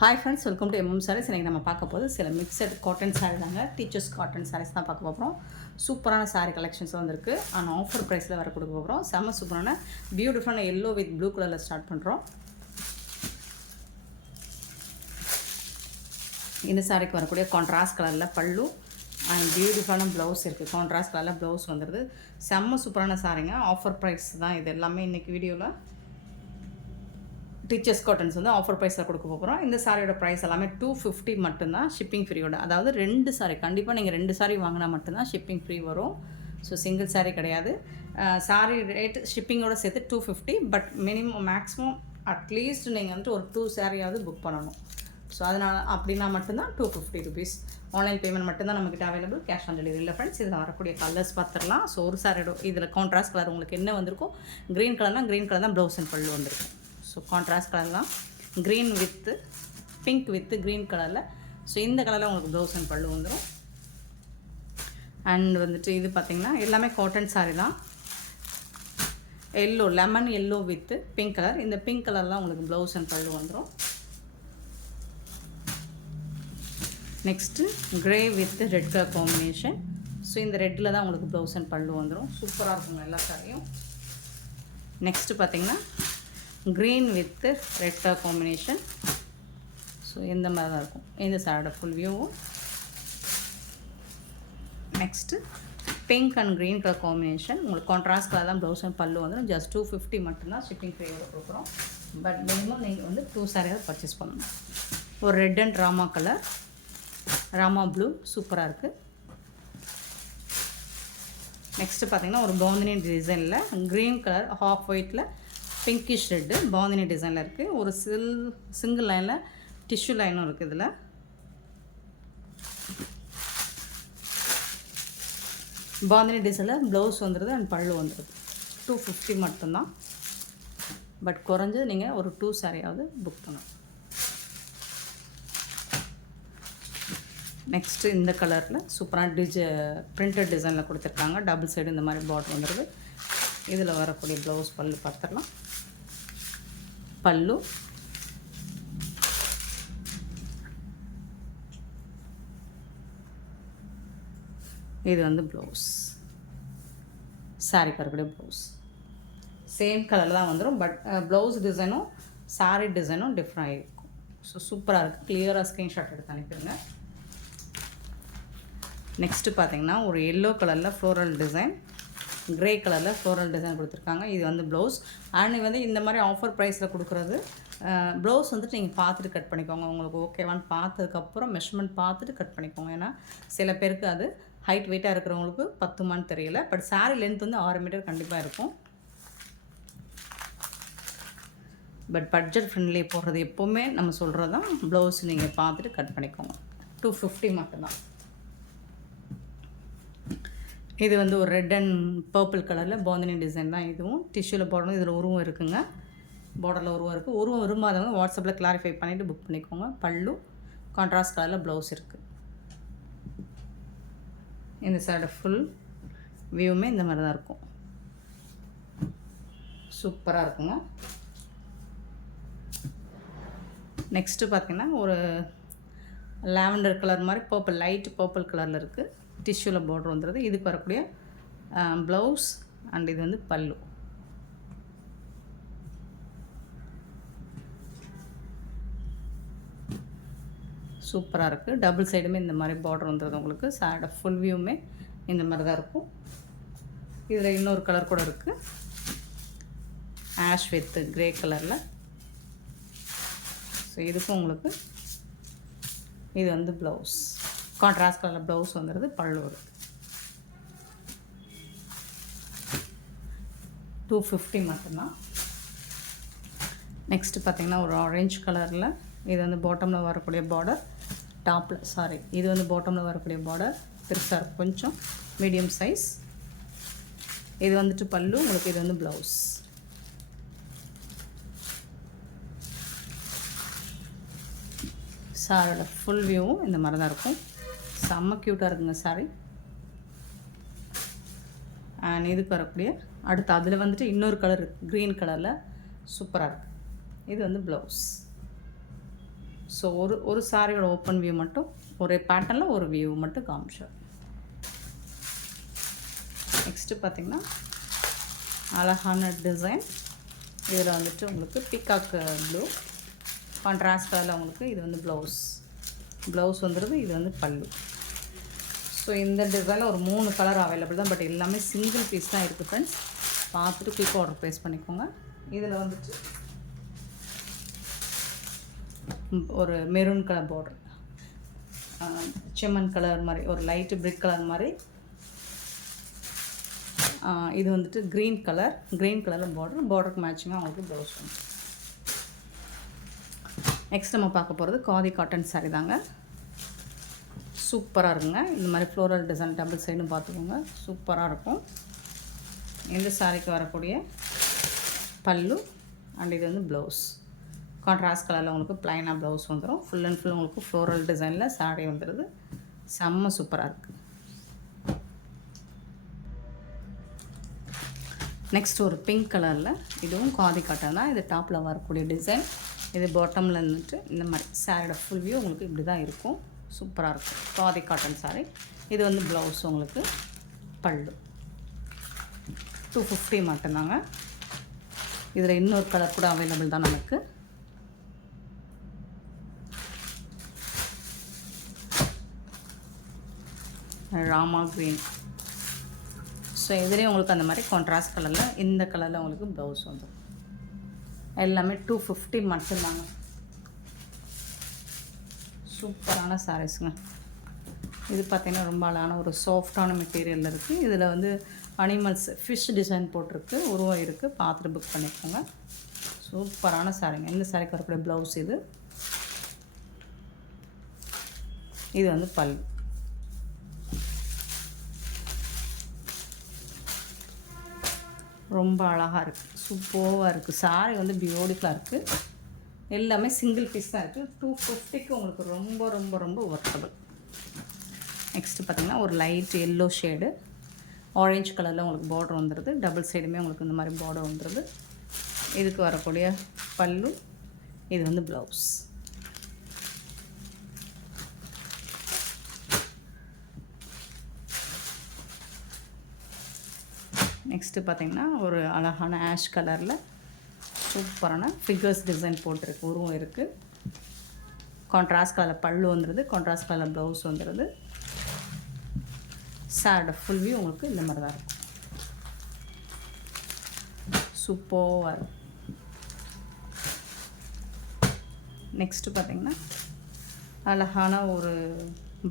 Hi friends, welcome to MM sarees. இன்றைக்கி நம்ம பார்க்க போது சில மிக்சட் காட்டன் சாரீ தாங்க. டீச்சர்ஸ் காட்டன் சாரீஸ் தான் பார்க்க போகிறோம். சூப்பரான சாரீ கலெக்ஷன்ஸ் வந்துருக்கு. ஆனால் ஆஃபர் ப்ரைஸில் வர கொடுக்க போகிறோம். செம்ம சூப்பரான பியூட்டிஃபுல்லான எல்லோ வித் ப்ளூ கலரில் ஸ்டார்ட் பண்ணுறோம். இந்த சாரீக்கு வரக்கூடிய கான்ட்ராஸ்ட் கலரில் பல்லு அண்ட் பியூட்டிஃபுல்லான ப்ளவுஸ் இருக்குது. கான்ட்ராஸ்ட் கலரில் ப்ளவுஸ் வந்துடுது. செம்ம சூப்பரான சாரீங்க. ஆஃபர் ப்ரைஸ் தான் இது எல்லாமே. இன்றைக்கி வீடியோவில் டீச்சர்ஸ் காட்டன்ஸ் வந்து ஆஃபர் ப்ரைஸில் கொடுக்க போகிறோம். இந்த சாரியோட ப்ரைஸ் எல்லாமே 250 மட்டும்தான், ஷிப்பிங் ஃப்ரீயோட. அதாவது 2 சாரீ கண்டிப்பாக நீங்கள் 2 சாரீ வாங்கினா மட்டும்தான் ஷிப்பிங் ஃப்ரீ வரும். ஸோ சிங்கிள் சாரீ கிடையாது. சாரீ ரேட் ஷிப்பிங்கோட சேர்த்து 250. பட் மேக்ஸிமம் அட்லீஸ்ட் நீங்கள் வந்துட்டு ஒரு 2 சாரியாவது புக் பண்ணணும். ஸோ அதனால் அப்படின்னா மட்டும்தான் 250 ருபீஸ். ஆன்லைன் பேமெண்ட் மட்டும்தான் நம்மக்கிட்ட அவைலபிள். கேஷ் ஆன் டெலிவரி இல்லை ஃப்ரெண்ட்ஸ். இதில் வரக்கூடிய கலர்ஸ் பார்த்துடலாம். ஸோ ஒரு சாரியோட இதில் கான்ட்ராஸ்ட் கலர் உங்களுக்கு என்ன வந்திருக்கும், க்ரீன் கலர்னால் க்ரீன் கலர் தான் ப்ளவுஸ் அண்ட் பல்லு வந்திருக்கும். ஸோ கான்ட்ராஸ்ட் கலர் தான், green with pink with green கலரில். ஸோ இந்த கலரில் உங்களுக்கு ப்ளவுஸ் அண்ட் பல்லு வந்துடும். அண்ட் வந்துட்டு இது பார்த்திங்கன்னா எல்லாமே காட்டன் சாரீ தான். Yellow, lemon yellow with pink colour. இந்த பிங்க் கலர்லாம் உங்களுக்கு ப்ளவுஸ் அண்ட் பல்லு வந்துடும். Next grey with red colour combination. So இந்த ரெட்டில் தான் உங்களுக்கு ப்ளவுஸ் அண்ட் பல்லு வந்துடும். சூப்பராக இருக்குங்க எல்லா சாரியும். நெக்ஸ்ட்டு பார்த்திங்கன்னா green with red colour combination. So இந்த மாதிரி தான் இருக்கும் இந்த சாரோட ஃபுல் வியூவும். Next pink and green colour combination. உங்களுக்கு கான்ட்ராஸ்ட் கலர் தான் ப்ளவுஸ் அண்ட் பல்லு வந்துடும். ஜஸ்ட் 250 மட்டும்தான் ஷிப்பிங் ஃப்ரீயோட கொடுக்குறோம். பட் மினிமம் நீங்கள் வந்து 2 சாரியாக பர்ச்சேஸ் பண்ணணும். ஒரு red and Rama colour, Rama blue சூப்பராக இருக்குது. நெக்ஸ்ட்டு பார்த்திங்கன்னா ஒரு பாந்தினி டிசைனில் க்ரீன் கலர் ஹாஃப் ஒயிட்டில் பிங்கிஷ் ரெட்டு பாந்தினி டிசைனில் இருக்குது. ஒரு சிங்கிள் லைனில் டிஷ்யூ லைனும் இருக்குது. இதில் பாந்தினி டிசைனில் ப்ளவுஸ் வந்துடுது அண்ட் பல்லு வந்துடுது. 250 மட்டும்தான். பட் குறைஞ்சது நீங்கள் ஒரு 2 சாரியாவது புக் பண்ணணும். நெக்ஸ்ட்டு இந்த கலரில் சூப்பரான பிரிண்டட் டிசைனில் கொடுத்துருக்காங்க. டபுள் சைடு இந்த மாதிரி பார்டர் வந்துடுது. இதில் வரக்கூடிய ப்ளவுஸ் பல்லு பார்த்துடலாம். பல்லு இது வந்து ப்ளவுஸ். சாரீக்கு வரக்கூடிய ப்ளவுஸ் சேம் கலரில் தான் வந்துடும். பட் ப்ளவுஸ் டிசைனும் சாரீ டிசைனும் டிஃப்ரெண்ட் ஆகிருக்கும். ஸோ சூப்பராக இருக்குது. கிளியராக ஸ்க்ரீன்ஷாட் எடுத்து அனுப்பிடுங்க. நெக்ஸ்ட்டு பார்த்திங்கன்னா ஒரு எல்லோ கலரில் ஃப்ளோரல் டிசைன், க்ரே கலரில் ஃப்ளோரல் டிசைன் கொடுத்துருக்காங்க. இது வந்து ப்ளவுஸ். அண்ட் வந்து இந்த மாதிரி ஆஃபர் ப்ரைஸில் கொடுக்குறது ப்ளவுஸ் வந்துட்டு நீங்கள் பார்த்துட்டு கட் பண்ணிக்கோங்க. உங்களுக்கு ஓகேவான்னு பார்த்ததுக்கப்புறம் மெஷர்மெண்ட் பார்த்துட்டு கட் பண்ணிக்கோங்க. ஏன்னா சில பேருக்கு அது ஹைட் வெயிட்டாக இருக்கிறவங்களுக்கு 10 தெரியல. பட் சாரீ லென்த் வந்து 6 மீட்டர் கண்டிப்பாக இருக்கும். பட் பட்ஜெட் ஃப்ரெண்ட்லி போடுறது எப்போவுமே நம்ம சொல்கிறது தான். ப்ளவுஸ் நீங்கள் பார்த்துட்டு கட் பண்ணிக்கோங்க. 250 மட்டும்தான். இது வந்து ஒரு ரெட் அண்ட் பர்பிள் கலரில் பாந்தினி டிசைன் தான். இதுவும் டிஷ்யூவில் போடணும். இதில் உருவம் இருக்குங்க. பார்டரில் உருவம் இருக்குது. உருவம் விரும்பாதவங்க வாட்ஸ்அப்பில் கிளாரிஃபை பண்ணிவிட்டு புக் பண்ணிக்கோங்க. பல்லு கான்ட்ராஸ்ட் கலரில் ப்ளவுஸ் இருக்குது. இந்த சைடு ஃபுல் வியூவுமே இந்த மாதிரி தான் இருக்கும். சூப்பராக இருக்குங்க. நெக்ஸ்ட்டு பார்த்திங்கன்னா ஒரு லாவெண்டர் கலர் மாதிரி பர்பிள், லைட் பர்பிள் கலரில் இருக்குது. டிஷ்யூவில் பார்டர் வந்துடுது. இதுக்கு வரக்கூடிய ப்ளவுஸ் அண்ட் இது வந்து பல்லு. சூப்பராக இருக்குது. டபுள் சைடுமே இந்த மாதிரி பார்டர் வந்துடுது. உங்களுக்கு சாரோட ஃபுல் வியூவுமே இந்த மாதிரி தான் இருக்கும். இதில் இன்னொரு கலர் கூட இருக்குது, ஆஷ் வித் க்ரே கலரில். ஸோ இதுக்கும் உங்களுக்கு இது வந்து ப்ளவுஸ், கான்ட்ராஸ்ட் கலரில் ப்ளவுஸ் வந்துடுது. பல்லு வருது. 250 மட்டும்தான். நெக்ஸ்ட்டு பார்த்திங்கன்னா ஒரு ஆரஞ்சு கலரில் இது வந்து பாட்டமில் வரக்கூடிய பார்டர், இது வந்து பாட்டமில் வரக்கூடிய பார்டர் பெருசாக இருக்கும், கொஞ்சம் மீடியம் சைஸ். இது வந்துட்டு பல்லு உங்களுக்கு. இது வந்து ப்ளவுஸ். சாரோட ஃபுல் வியூவும் இந்த மாதிரி தான் இருக்கும். செம்ம க்யூட்டாக இருக்குங்க சாரீ. அண்ட் இதுக்கு வரக்கூடிய அடுத்து அதில் வந்துட்டு இன்னொரு கலர் க்ரீன் கலரில் சூப்பராக இருக்குது. இது வந்து ப்ளவுஸ். ஸோ ஒரு சாரியோட ஓப்பன் வியூ மட்டும் ஒரே பேட்டர்னில் ஒரு வியூ மட்டும் காமிச்சோம். நெக்ஸ்ட்டு பார்த்திங்கன்னா அழகான டிசைன். இதில் வந்துட்டு உங்களுக்கு பீகாக் ப்ளூ கான்ட்ராஸ்ட் கலரில் உங்களுக்கு இது வந்து ப்ளவுஸ் வந்துடுது. இது வந்து பல்லு. ஸோ இந்த டிசைனில் ஒரு 3 கலர் அவைலபிள் தான். பட் எல்லாமே சிங்கிள் பீஸ் தான் இருக்குது ஃப்ரெண்ட்ஸ். பார்த்துட்டு குயிக் ஆர்டர் ப்ளேஸ் பண்ணிக்கோங்க. இதில் வந்துட்டு ஒரு மெரூன் கலர் பார்டர், செம்மன் கலர் மாதிரி ஒரு லைட்டு பிரிக் கலர் மாதிரி. இது வந்துட்டு க்ரீன் கலரில் பார்டருக்கு மேட்சிங்காக உங்களுக்கு ப்ளவுஸ் வந்து. நெக்ஸ்ட் நம்ம பார்க்க போகிறது காதி காட்டன் சாரீ தாங்க. சூப்பராக இருக்குங்க. இந்த மாதிரி ஃப்ளோரல் டிசைன் டபுள் சைடும் பார்த்துக்கோங்க. சூப்பராக இருக்கும். இந்த சாரீக்கு வரக்கூடிய பல்லு அண்ட் இது வந்து ப்ளவுஸ். கான்ட்ராஸ்ட் கலரில் உங்களுக்கு ப்ளைனாக ப்ளவுஸ் வந்துடும். ஃபுல் அண்ட் ஃபுல் உங்களுக்கு ஃப்ளோரல் டிசைனில் சாரீ வந்துடுது. செம்ம சூப்பராக இருக்குது. நெக்ஸ்ட் ஒரு பிங்க் கலரில், இதுவும் காதி காட்டன் தான். இது டாப்பில் வரக்கூடிய டிசைன். இது பாட்டமில் இருந்துட்டு இந்த மாதிரி சாரியோட ஃபுல் வியூ உங்களுக்கு இப்படி தான் இருக்கும். சூப்பராக இருக்கும். காதி காட்டன் சாரீ. இது வந்து ப்ளவுஸ் உங்களுக்கு பல்லு. 250 மட்டும்தாங்க. இதில் இன்னொரு கலர் கூட அவைலபிள் தான் நமக்கு. ராமா க்ரீன். ஸோ இதுலேயும் உங்களுக்கு அந்த மாதிரி கான்ட்ராஸ்ட் கலரில் இந்த கலரில் உங்களுக்கு ப்ளவுஸ் வந்துடும். எல்லாமே 250 மட்டும்தாங்க. சூப்பரான சாரீஸுங்க. இது பார்த்திங்கன்னா ரொம்ப அழகான ஒரு சாஃப்டான மெட்டீரியலில் இருக்குது. இதில் வந்து அனிமல்ஸ் ஃபிஷ் டிசைன் போட்டிருக்கு, உருவம் இருக்குது. பார்த்துட்டு புக் பண்ணிக்கோங்க. சூப்பரான சாரீங்க. இந்த சாரீக்கு வரக்கூடிய ப்ளவுஸ் இது வந்து பல்லு. ரொம்ப அழகாக இருக்குது. சூப்பராக இருக்குது. சாரீ வந்து பியூட்டிஃபுல்லாக இருக்குது. எல்லாமே சிங்கிள் பீஸ் தான் இருக்குது. 250க்கு உங்களுக்கு ரொம்ப ரொம்ப ரொம்ப ஒர்த்தபிள். நெக்ஸ்ட்டு பார்த்திங்கன்னா ஒரு லைட் எல்லோ ஷேடு ஆரஞ்சு கலரில் உங்களுக்கு பார்டர் வந்துடுது. டபுள் சைடுமே உங்களுக்கு இந்த மாதிரி பார்டர் வந்துடுது. இதுக்கு வரக்கூடிய பல்லு, இது வந்து ப்ளவுஸ். நெக்ஸ்ட்டு பார்த்திங்கன்னா ஒரு அழகான ஆஷ் கலரில் சூப்பரான ஃபிகர்ஸ் டிசைன் போட்டிருக்கு, உருவம் இருக்குது. கான்ட்ராஸ்ட் கலரில் பல்லு வந்துடுது. கான்ட்ராஸ்ட் கலரில் ப்ளவுஸ் வந்துடுது. சாரோட ஃபுல் வியூ உங்களுக்கு இந்த மாதிரி தான் இருக்கும். சூப்பராக இருக்கும். நெக்ஸ்ட்டு பார்த்திங்கன்னா அழகான ஒரு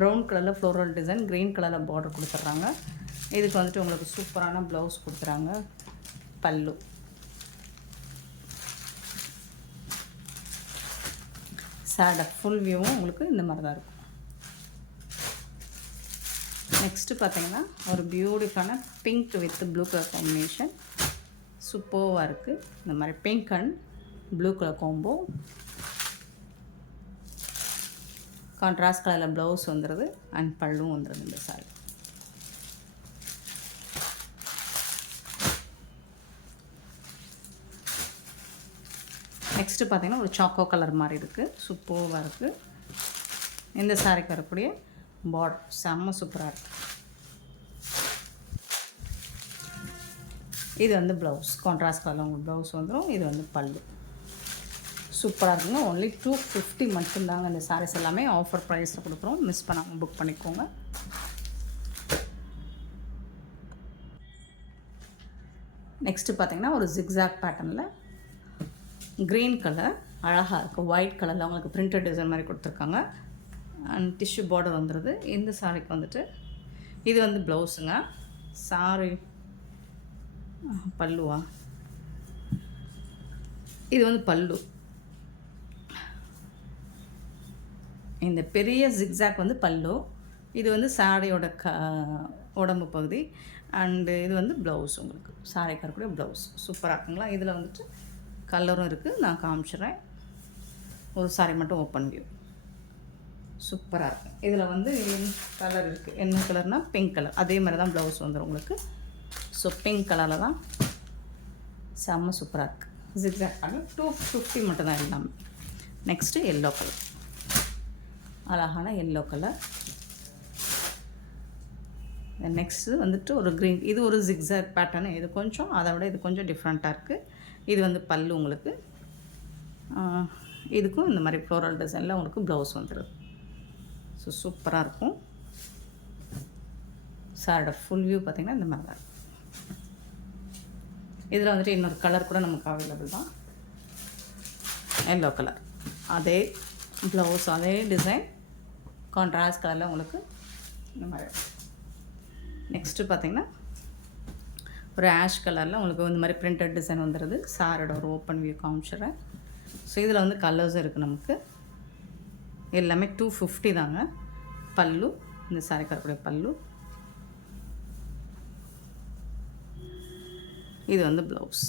ப்ரௌன் கலரில் ஃப்ளோரல் டிசைன், க்ரீன் கலரில் பார்டர் கொடுத்துட்றாங்க. இதுக்கு வந்துட்டு உங்களுக்கு சூப்பரான ப்ளவுஸ் கொடுத்துறாங்க. பல்லு. சாரோட ஃபுல் வியூவும் உங்களுக்கு இந்த மாதிரி தான் இருக்கும். நெக்ஸ்ட்டு பார்த்திங்கன்னா ஒரு பியூட்டிஃபுல்லான pink with blue colour combination. சூப்பராக இருக்குது. இந்த மாதிரி pink and blue colour combo. Contrast கலரில் ப்ளவுஸ் வந்துடுது அண்ட் பல்லும் வந்துடுது இந்த சாரி. நெக்ஸ்ட்டு பார்த்திங்கன்னா ஒரு சாக்கோ கலர் மாதிரி இருக்குது. சூப்பராக இருக்குது. இந்த சாரிக்கு வரக்கூடிய பார்டர் செம்ம சூப்பராக இருக்குது. இது வந்து ப்ளவுஸ். கான்ட்ராஸ்ட் கலரில் உங்களுக்கு ப்ளவுஸ் வந்துடும். இது வந்து பல்லு. சூப்பராக இருக்குங்க. ஒன்லி 250 மட்டும்தாங்க. இந்த சாரீஸ் எல்லாமே ஆஃபர் ப்ரைஸில் கொடுக்குறோம். மிஸ் பண்ணாமல் புக் பண்ணிக்கோங்க. நெக்ஸ்ட்டு பார்த்திங்கன்னா ஒரு ஜிக்ஸாக் பேட்டர்னில் க்ரீன் கலர் அழகாக இருக்குது. ஒயிட் கலரில் அவங்களுக்கு பிரிண்டட் டிசைன் மாதிரி கொடுத்துருக்காங்க. அண்ட் டிஷ்யூ பார்டர் வந்துடுது. இந்த சாரிக்கு வந்துட்டு இது வந்து ப்ளவுஸுங்க. சாரி பல்லுவா, இது வந்து பல்லு. இந்த பெரிய ஜிக்ஸாக் வந்து பல்லு. இது வந்து சாரியோட உடம்பு பகுதி. அண்டு இது வந்து ப்ளவுஸ். உங்களுக்கு சாரி கரக்கூடிய ப்ளவுஸ் சூப்பராக இருக்குங்களா. இதில் வந்துட்டு கலரும் இருக்குது. நான் காமிச்சிட்றேன். ஒரு சாரி மட்டும் ஓப்பன் வியூ. சூப்பராக இருக்கும். இதில் வந்து கலர் இருக்குது. என்ன கலர்னால் பிங்க் கலர். அதே மாதிரி தான் ப்ளவுஸ் வந்துடும் உங்களுக்கு. ஸோ பிங்க் கலரில் தான் செம்ம சூப்பராக இருக்குது. ஜிக்ஸாக் கலர் 250 மட்டும் தான் எல்லாமே. Next yellow colour. அழகான எல்லோ கலர். நெக்ஸ்ட்டு வந்துட்டு ஒரு க்ரீன். இது ஒரு ஜிக்ஸாக் பேட்டர்னு. இது கொஞ்சம் அதை விட இது கொஞ்சம் டிஃப்ரெண்ட்டாக இருக்குது. இது வந்து பல்லு உங்களுக்கு. இதுக்கும் இந்த மாதிரி ஃப்ளோரல் டிசைனில் உங்களுக்கு ப்ளவுஸ் வந்துடுது. ஸோ சூப்பராக இருக்கும். சாரோட ஃபுல் வியூ பார்த்திங்கன்னா இந்த மாதிரி தான் இருக்கும். இதில் வந்துட்டு இன்னொரு கலர் கூட நமக்கு அவைலபிள் தான். Yellow colour. அதே ப்ளவுஸ், அதே டிசைன், கான்ட்ராஸ்ட் கலரில் உங்களுக்கு இந்த மாதிரி. நெக்ஸ்ட்டு பார்த்திங்கன்னா ஒரு ஆஷ் கலரில் உங்களுக்கு இந்த மாதிரி பிரிண்டட் டிசைன் வந்துடுது. சாரோட ஒரு ஓப்பன் வியூ காமிச்சிடுறேன். ஸோ இதில் வந்து கலர்ஸும் இருக்குது நமக்கு. எல்லாமே 250 தாங்க. பல்லு, இந்த சாரி கலருடைய பல்லு. இது வந்து ப்ளவுஸ்.